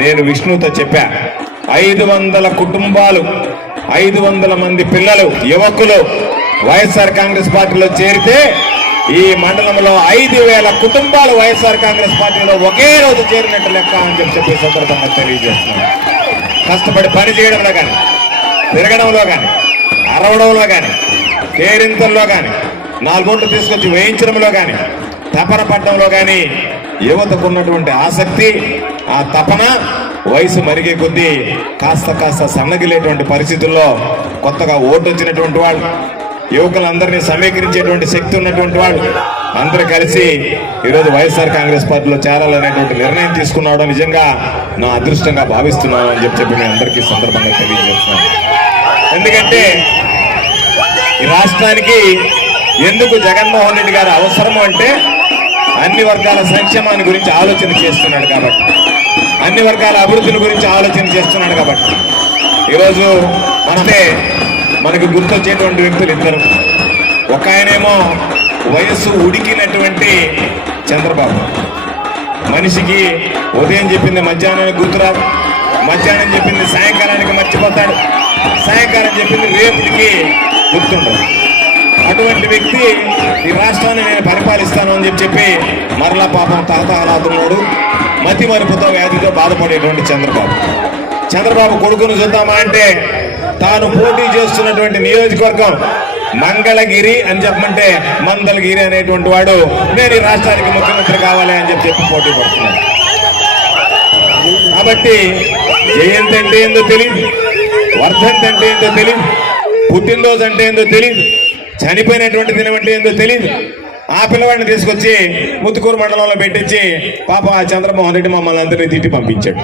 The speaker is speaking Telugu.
నేను విష్ణుతో చెప్పా ఐదు వందల కుటుంబాలు ఐదు వందల మంది పిల్లలు యువకులు వైఎస్ఆర్ కాంగ్రెస్ పార్టీలో చేరితే ఈ మండలంలో ఐదు వేల కుటుంబాలు వైఎస్ఆర్ కాంగ్రెస్ పార్టీలో ఒకే రోజు చేరినట్టు లెక్క అని చెప్పి చెప్పి సందర్భంగా తెలియజేస్తున్నాను. కష్టపడి పని చేయడంలో కానీ తిరగడంలో కానీ అరవడంలో కానీ కేరింతల్లో కానీ నాలుగోట్లు తీసుకొచ్చి వేయించడంలో కానీ తపన పట్టడంలో కానీ యువతకు ఉన్నటువంటి ఆసక్తి ఆ తపన వయసు మరిగే కొద్దీ కాస్త కాస్త సన్నగిలేటువంటి పరిస్థితుల్లో కొత్తగా ఓటు వచ్చినటువంటి వాళ్ళు యువకులందరినీ సమీకరించేటువంటి శక్తి ఉన్నటువంటి వాళ్ళు అందరూ కలిసి ఈరోజు వైఎస్ఆర్ కాంగ్రెస్ పార్టీలో చేరాలనేటువంటి నిర్ణయం తీసుకున్నాడు నిజంగా నా అదృష్టంగా భావిస్తున్నాను అని చెప్పి చెప్పి నేను అందరికీ సందర్భంగా తెలియజేస్తున్నాను. ఎందుకంటే ఈ రాష్ట్రానికి ఎందుకు జగన్మోహన్ రెడ్డి గారు అవసరము అంటే అన్ని వర్గాల సంక్షేమాన్ని గురించి ఆలోచన చేస్తున్నాడు కాబట్టి. అన్ని వర్గాల అభివృద్ధిని గురించి ఆలోచన చేస్తున్నాడు కాబట్టి. ఈరోజు మనమే మనకు గుర్తొచ్చేటువంటి వ్యక్తులు ఇద్దరు. ఒక ఆయనేమో వయస్సు ఉడికినటువంటి చంద్రబాబు. మనిషికి ఉదయం చెప్పింది మధ్యాహ్నానికి గుర్తురాదు. మధ్యాహ్నం చెప్పింది సాయంకాలానికి మర్చిపోతాడు. సాయంకాలం చెప్పింది రేపుకి గుర్తుండదు. అటువంటి వ్యక్తి ఈ రాష్ట్రాన్ని నేను పరిపాలిస్తాను అని చెప్పి చెప్పి మరలా పాపం తాతలాడుతున్నాడు మతి మరుపుతో వ్యాధితో బాధపడేటువంటి చంద్రబాబు. చంద్రబాబు కొడుకును చూద్దామా అంటే తాను పోటీ చేస్తున్నటువంటి నియోజకవర్గం మంగళగిరి అని చెప్పమంటే మందలగిరి అనేటువంటి వాడు నేను ఈ రాష్ట్రానికి ముఖ్యమంత్రి కావాలి అని చెప్పి చెప్పి పోటీ పడుతున్నాడు. కాబట్టి జయంతి అంటే ఏందో తెలియదు వర్ధంతి అంటే ఏందో తెలియదు పుట్టినరోజు అంటే ఏందో తెలియదు చనిపోయినటువంటి దినం అంటే ఏందో తెలియదు ఆ పిల్లవాడిని తీసుకొచ్చి ముత్తుకూరు మండలంలో పెట్టించి పాప చంద్రమోహన్ రెడ్డి మమ్మల్ని అందరినీ తిట్టి పంపించాడు.